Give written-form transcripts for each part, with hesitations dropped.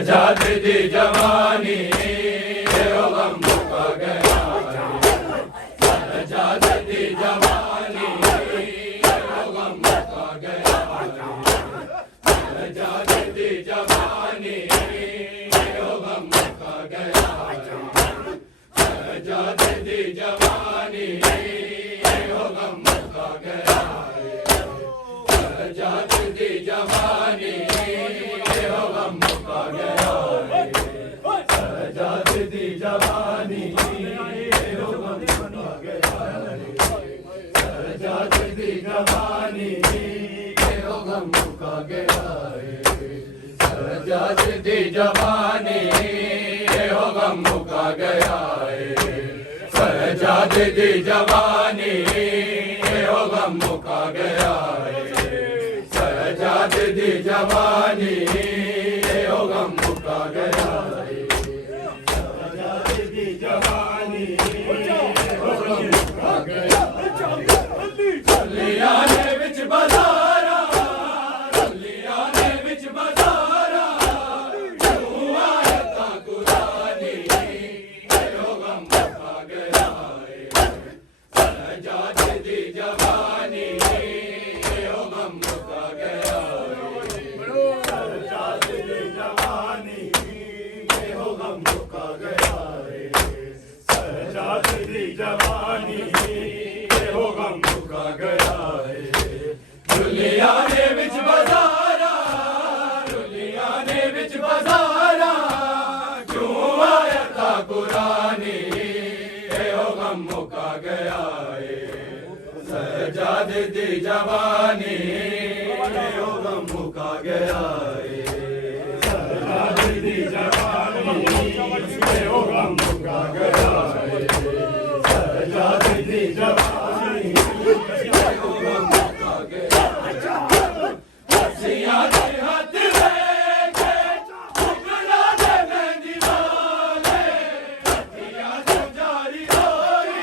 सजाद दी जवानी यो गम मुका गया सजाद दी जवानी यो गम मुका गया सजाद दी जवानी यो गम मुका गया सजाद दी जवानी यो गम मुका गया सजाद दी जवानी यो गम मुका गया सजाद दी जवानी यो गम मुका गया सजाद दी जवानी यो गम मुका गया सजाद दी जवानी यो गम मुका गया सजाद दी जवानी यो गम मुका गया सजाद दी जवानी यो गम मुका गया सजाद दी जवानी यो गम मुका गया रलियां ने विच बाजारा रलियां ने विच बाजारा क्यों आया कुरानी यो गम मुका गया सजाद दी जवानी यो गम मुका गया सजाद दी जवानी यो गम मुका गया सजाद दी जवानी यो गम मुका गया रुलिया ने विच बाजारा रुलिया ने विच बाजारा क्यों आया था कुरानी यो गम मुका गया सजाद दी जवानी यो गम मुका गया सजाद दी जवानी यो गम मुका गया सजाद दी जवानी यो गम मुका गया हसिया दे हाथ लेके टुकड़ा दे मेहंदी वाले हसिया तो जारी होई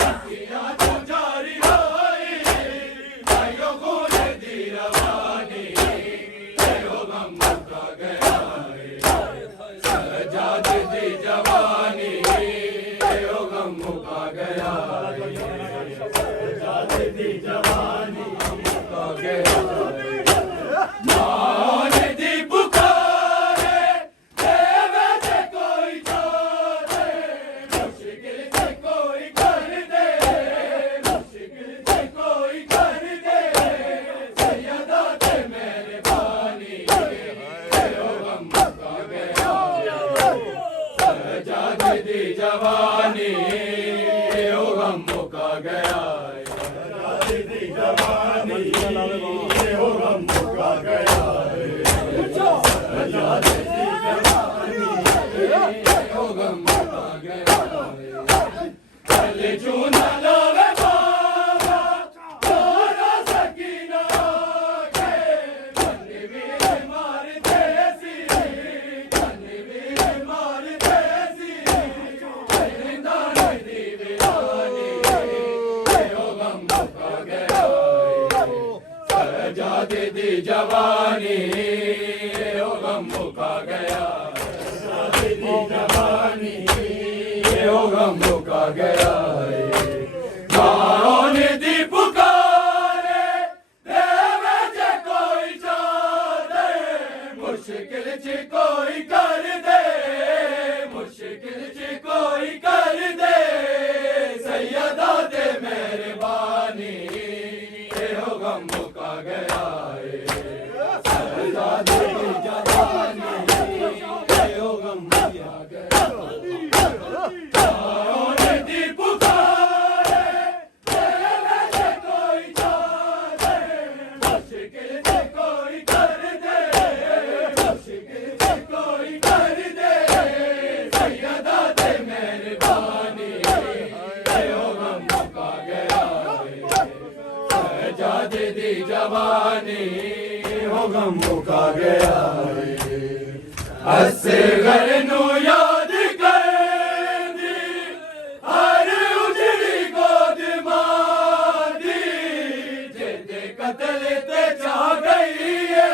हसिया तो जारी होई भाइयों को दी रवानी यो गम मुका गया सजाद दी जवानी यो गम मुका गया सजाद दी जवानी मुका गया मान दी पुकारे देवे से कोई छोड़े मुश्किल से कोई कर दे मुश्किल से कोई कर दे सैयदा ते मेहरबानी यो गम मुका गया सजाद दी जवानी यो गम मुका गया सजाद दी जवानी यो गम मुका गया सजाद दी जवानी यो गम मुका गया चले चूना लावे बाबा तोरा सकीना के बंदी मेरे मार देसी बंदी मेरे मार देसी जिंदा नहीं दी बेवानी यो गम मुका गया सजाद दी जवानी यो गम मुका गया सजाद दी जवानी यो गम मुका गया कौन दी पुकारे देवे जे कोई चाहे मुश्किल च कोई कर दे मुश्किल च कोई कर दे सैयदा ते मेहरबानी यो गम मुका गया सजाद दी जवानी यो गम मुका गया कौन दी पुकारे देवे जे कोई चाहे मुश्किल से कोई कर दे मुश्किल से कोई कर दे सैयदा ते मेहरबानी यो गम मुका गया सजाद दी जवानी यो गम मुका गया असगर नू याद करदी हर उजड़ी गोद मां दी जिंदे कतल ते चा गई है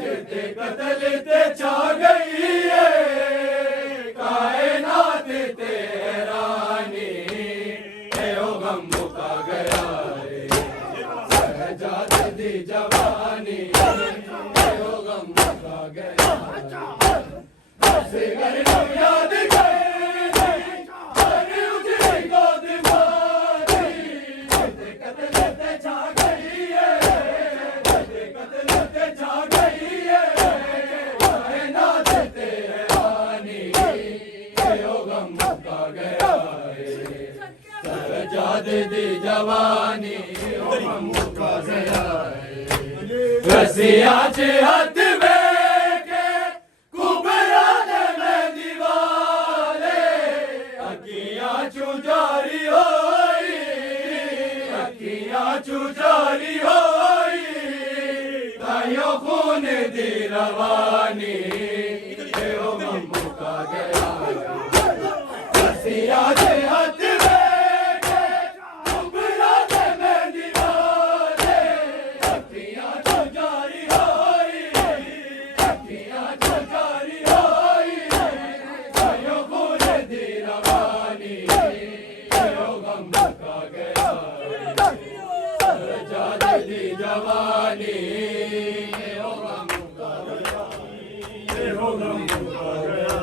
जिंदे कतल ते दी जवानी यो गम मुका गया ऐसे गरनू याद कर हर उजड़ी गोद मारी कतलते छा गई है कतलते छा गई है ना देते हैं पानी यो गम मुका गया सजाद दी जवानी यो गम मुका गया रसिया च हाथ वेके कुबरा दे मेहंदी वाले अखियां चू जारी होई अखियां चू जारी होई तायो खून दी रवानी यो गम मुका गया रसिया च हाथ वेके कुबरा दे मेहंदी वाले अखियां चू जारी होई अखियां चू जारी होई तायो खून दी रवानी यो गम मुका गया सजाद दी जवानी यो गम मुका गया यो गम मुका गया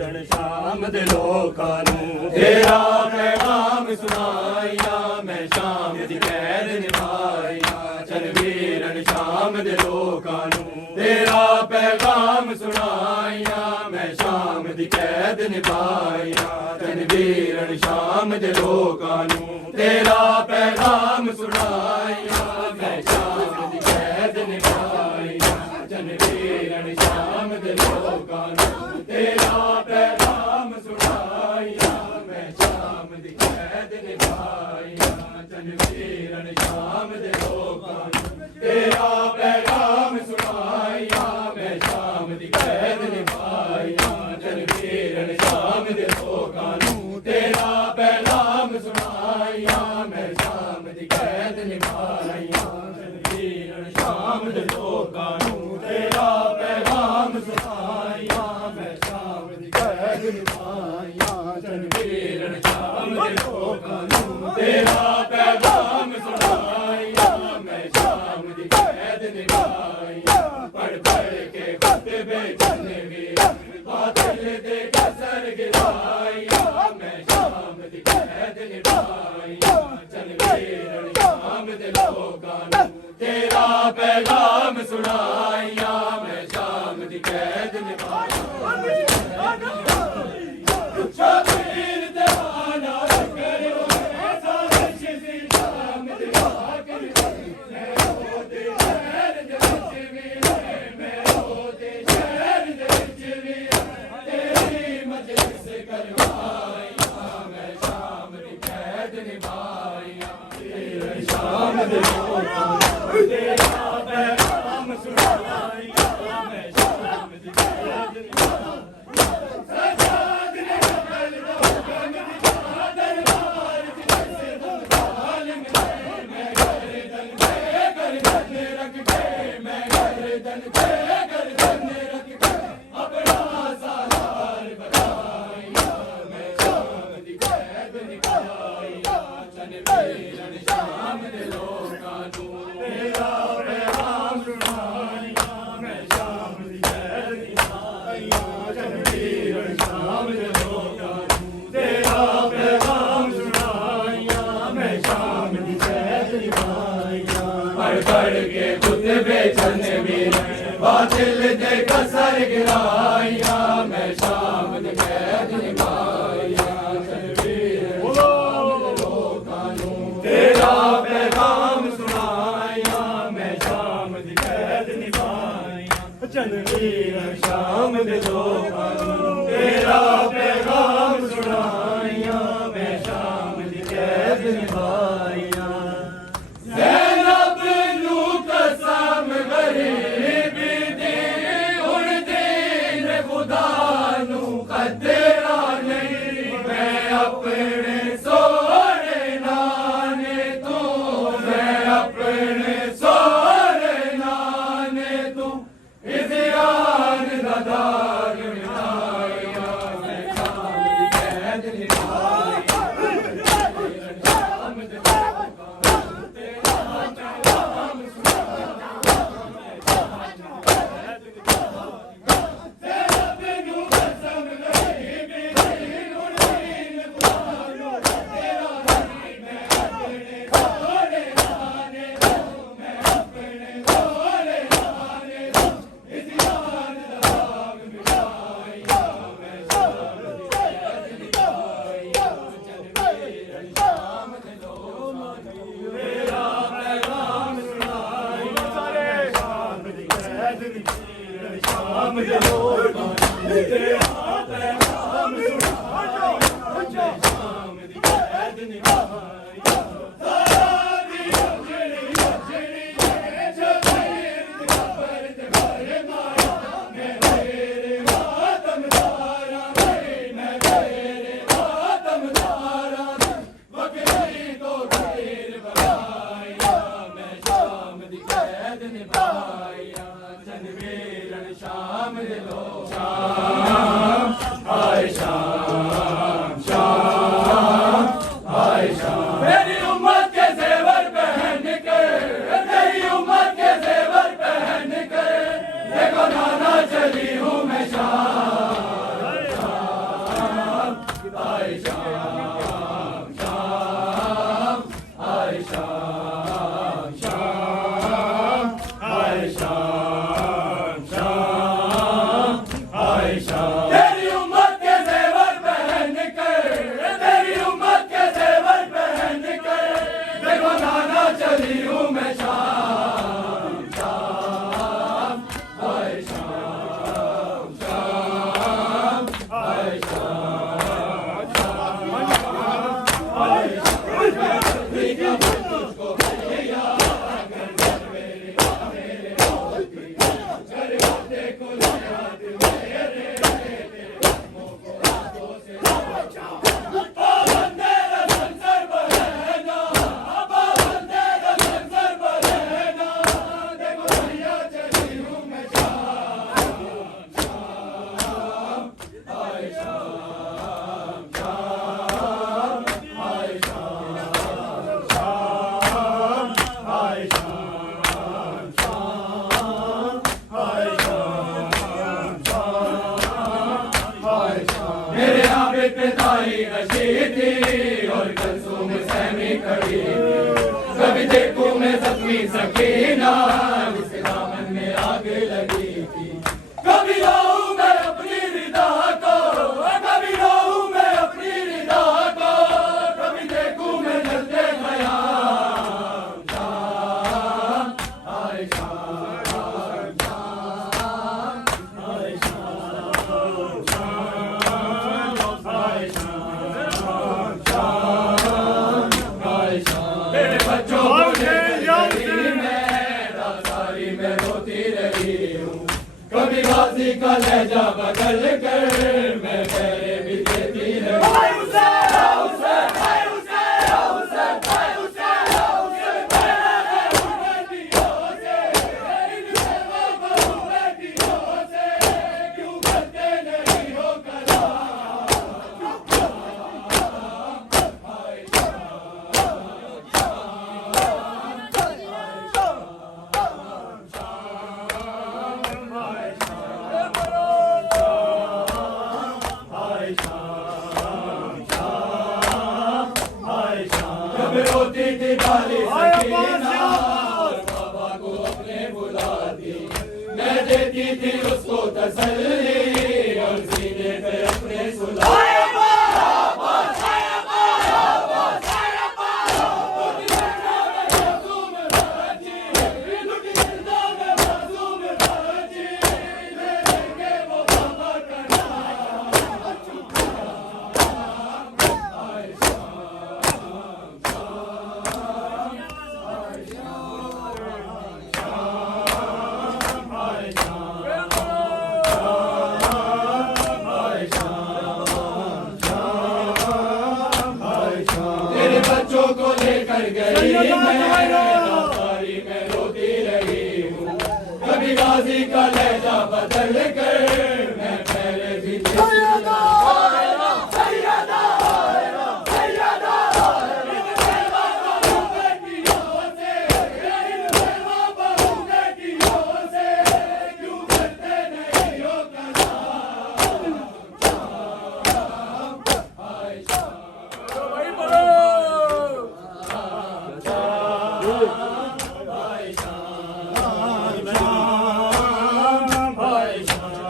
रण शाम दे लोकां नूं तेरा पैगाम सुनाइया मैं शाम दी कैद निभाइया चल वीरन शाम दे लोकां नूं तेरा पैगाम सुनाइया मैं शाम दी कैद निभाइया चल वीरन शाम दे लोकां नूं तेरा पैगाम सुनाइया मैं शाम दी कैद निभाइया चल वीरन शाम दे लोकां नूं तेरा पैगाम सुनाइया मैं शाम दी कैद निभाइया चल वीरन शाम दे लोकां नूं तेरा पैगाम सुनाइया मैं शाम दी कैद निभाइया चल वीरन शाम दे लोकां नूं तेरा पैगाम सुनाइया मैं शाम दी कैद निभाइया चल वीरन शाम दे लोकां नूं तेरा पैगाम सुनाइया मैं शाम दी कैद निभाइया चल वीरन शाम दे लोकां नूं तेरा पैगाम सुनाइया मैं शाम दी कैद निभाइया पढ़ पढ़ के खुतबे चलने भी बातिल दे कसर गिराइया मैं शाम दी कैद निभाइया चल वीरन शाम दे लोकां नूं तेरा पैगाम सुनाइया मैं शाम दी कैद निभाइया शबीर दीवाना करो ऐसा शिजी शाम दे आकर मैं होते शहर दे विच भी मैं होते शहर दे विच भी तेरी मजलिस करवाइया मैं शाम दी कैद निभाइया तेरे शाम दे लोकां नूं तेरा पैगाम सुनाइया मैं शाम दी कैद निभाइया सजाद ने कबल दो गम दी दरबार च जैसे दो जालिम मैं गर्दन पे गर्दन रख के मैं गर्दन पे गर्दन रख के अपना सहार बताइया मैं शाम दी कैद निभाइया चल वीरन शाम दे लोकां नूं तेरा पैगाम सुनाइया मैं शाम दी कैद निभाइया चल वीरन शाम दे लोकां नूं तेरा पैगाम सुनाइया मैं शाम दी कैद निभाइया पढ़ पढ़ के खुतबे चलने भी बातिल दे कसर गिराइया मैं शाम दी कैद निभाइया चल वीरन शाम दे लोकां नूं तेरा पैगाम सुनाइया मैं शाम दी कैद निभाइया चल वीरन शाम दे लोकां नूं तेरा पैगाम सुनाइया मैं शाम दी कैद निभाइया ज़ैनब नूं कसम गरीबी दी हुण दीन खुदा नूं कदरा नहीं मैं अपने सोने नाने तू मैं अपने सोने नाने तू इज़ यार दा दाग मिटाइया मैं शाम शाम दे लोकां नूं तेरा पैगाम सुनाया शाम दी कैद निभाई सारी अजड़ी जबीर दी खबर ते मारे माया मैं तेरे मातम दारा मैं तेरे मातम दारा बकरी तो ढेर बनाया मैं शाम दी कैद निभाया जनवेरन शाम दे लो शाम आए शाम शाम आए शाम मेरी उम्मत के ज़ेवर पहन कर तेरी उम्मत के ज़ेवर पहन कर देखो नाना चली हूँ मैं शाम शाम आए शाम शाम आए शाम शाम आए शाम शाम आए शाम तेरी उम्मत के ज़ेवर पहन कर तेरी उम्मत के ज़ेवर पहन कर देखो नाना चली हूँ मैं शाम शाम आए शाम शाम आए शाम आए तुझको भैया अगर मेरे होती घर होते को याद मेरे पाबंदे रसन सर बहना पाबंदे रसन सर बहना देखो भैया चली हूँ मैं शाम शाम आए शाम शाम आए शाम शाम आए शाम शाम आए शाम शाम आए शाम मेरे आबे पे ताई नशी थी और कलसूम सहमी खड़ी थी कभी देखूं मैं जख्मी सकीना जिसके दामन में आग लगी थी कभी रोऊं मैं अपनी रिदा को कभी रोऊं मैं अपनी रिदा को कभी देखूं मैं जलते ख़याम शाम आए शाम शाम आए शाम शाम आए शाम शाम आए शाम मेरे बच्चों को लेकर मैं सारी मैं रोती रही हूँ कभी गाजी का लहजा बदल कर मैं पैरे भी देती रही क्यों करते नहीं हो जब रोती थी डाली सकीना और बाबा को अपने बुलाती मैं देती थी उसको तसल्ली और सीने पे अपने सुलाती बच्चों को लेकर गई मैं सारी मैं रोती रही हूँ कभी गाजी का लहजा बदल कर मैं पहले भी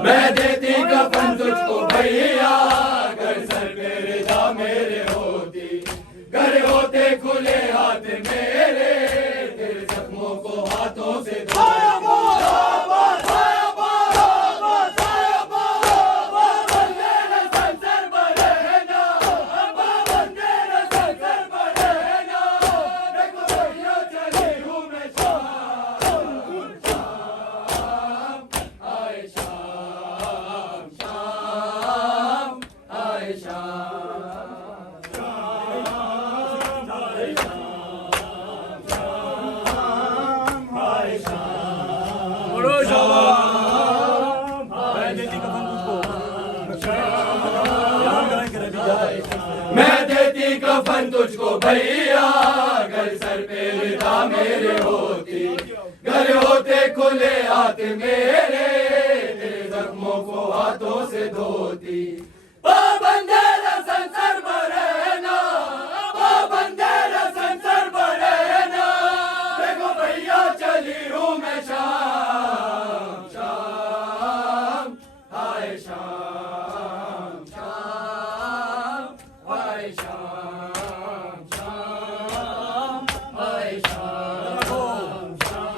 मैं देती कफन तुझको भैया घर सर पे रिदा मेरे होती घर होते खुले हाथ मेरे तेरे जख्मों को हाथों से दुल्हन तुझको भैया, घर सर पे लिदा मेरे होती, घर होते खुले हाथ मेरे, तेरे जख्मों को हाथों से धोती। बंदेरा संसार बरेना, बंदेरा संसार बरेना, देखो भैया चली हूँ मैं शाम शाम, हाय शाम शाम, हाय शाम शाम, हाय शाम शाम।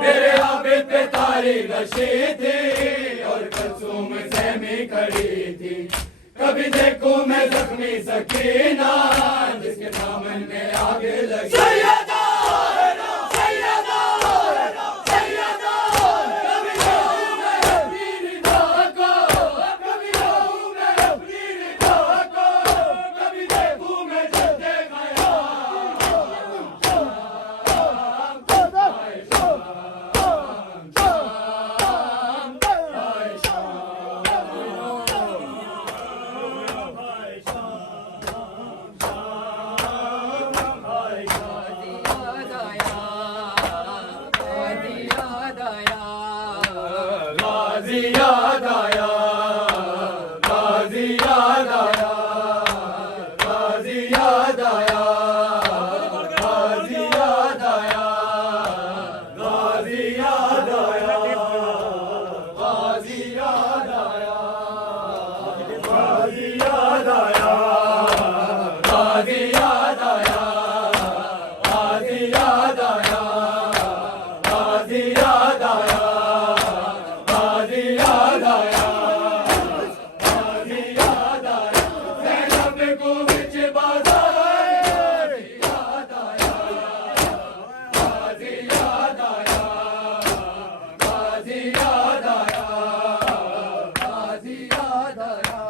मेरे आबिद पे तारी नशी थी और कलसूम सहमी खड़ी थी, कभी देखूं मैं जख्मी सकीना जिसके दामन में आगे लगी। सैयदा सैयदा सैयदा, कभी कहूं मैं अपनी रिदा को, कभी कहूं मैं अपनी रिदा को, कभी देखूं मैं जलते ख़याल शाम, हाय शाम शाम, हाय गाज़ी याद आया, गाज़ी याद आया, गाज़ी याद आया, गाज़ी याद आया, गाज़ी याद आया, गाज़ी याद आया, गाज़ी याद आया, गाज़ी याद आया, गाज़ी याद आया, गाज़ी याद आया, गाज़ी याद आया, गाज़ी याद आया, ज़ैनब को बिच बाज़ार याद आया, गाज़ी याद आया, गाज़ी याद आया, गाज़ी याद आया, गाज़ी याद आया,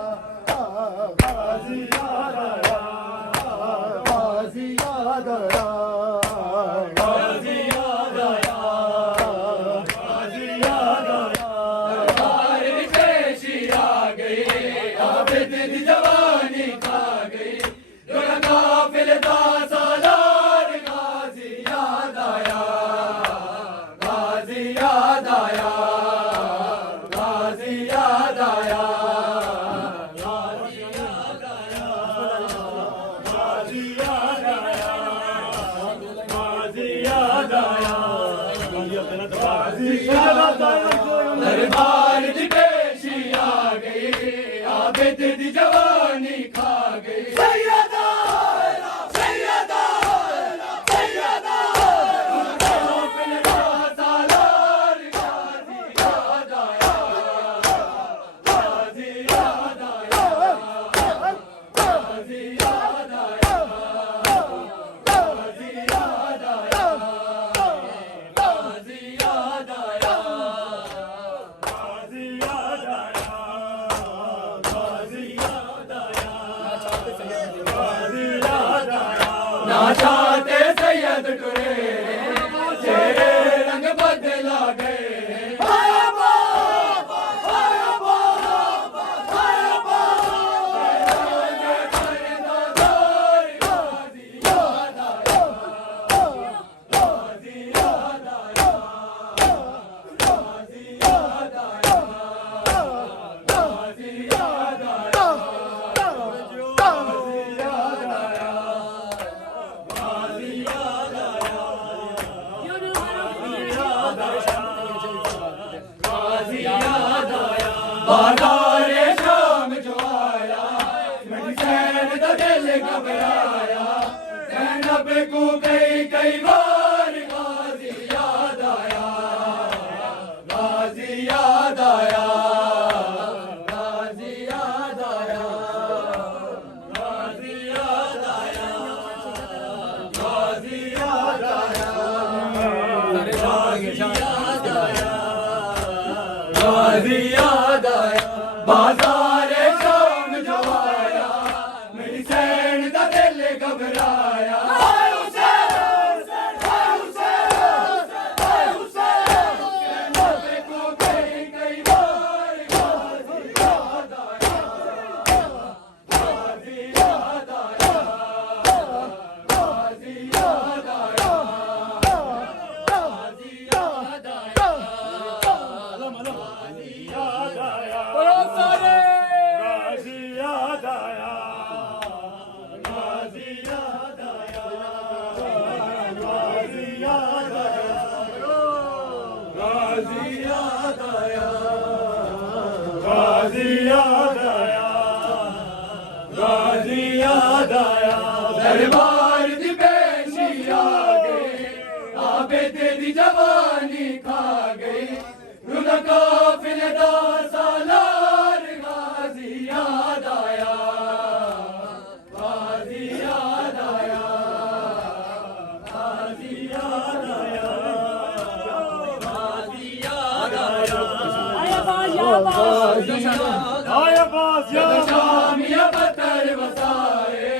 गाज़ी याद आया, गाज़ी याद आया, गाज़ी याद आया। दरबार पेशी आ गई, आबिद दी जवानी खा गई, जोड़ा काफिले दा सालार, गाज़ी याद आया, गाज़ी याद आया, गाज़ी याद आया, गाज़ी याद आया, गाज़ी याद आया, गाज़ी याद आया, गाज़ी याद आया। दरबार की पेशी आ गई, आबिद दी जवानी खा गई। सैयदा सैयदा सैयदा, काफिले दा सालार, गाज़ी याद आया, गाज़ी याद आया, गाज़ी याद आया, गाज़ी याद आया, गाज़ी याद आया, गाज़ी याद आया, गाज़ी याद आया, गाज़ी याद आया। ना चाहते सैयद टुरे, तेरे रंग बदला गए, हाय बाप, हाय बाप, हाय बाप, ये खरीदार, गाज़ी याद आया, गाज़ी याद आया, गाज़ी याद आया, गाज़ी याद आया, गाज़ी याद आया, गाज़ी याद आया, गाज़ी याद आया। बाज़ारे शाम जो आया, मेरी सैन दा दिल घबराया, ज़ैनब को कई बार गाज़ी याद आया, गाज़ी याद आया, गाज़ी याद आया, गाज़ी याद आया, गाज़ी याद आया, गाज़ी याद आया, गाज़ी याद आया। बाज़ारे शाम जो आया, मेरी सैन दा दिल घबराया, हाय हुसैन, हाय हुसैन, हाय हुसैन, ज़ैनब को कई बार गाज़ी याद आया, गाज़ी याद आया, गाजी याद आया, गाजी याद आया, गाजी याद आया। दरबार दी पेशी आ गई, आबे तेरी जवानी खा गई, रुना काफिले दा सालार, गाजी याद आया, गाजी याद आया, गाजी याद आया, गाजी याद आया। आया बाज या शामिया पत्थर वसाए,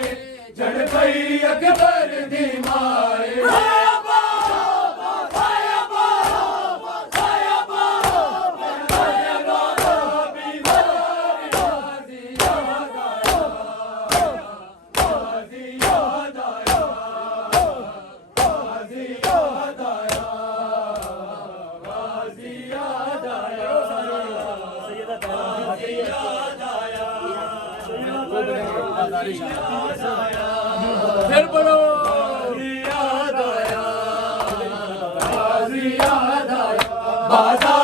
जड़ पई अकबर दी माए। आया बाज, आया बाज, आया बाज, आया बाज, बीमार गाजी याद आया, गाजी याद आया, गाजी याद आया, गाजी याद आया, गाजी याद आया, फिर बोलो गाजी याद आया, गाजी याद आया, बाजा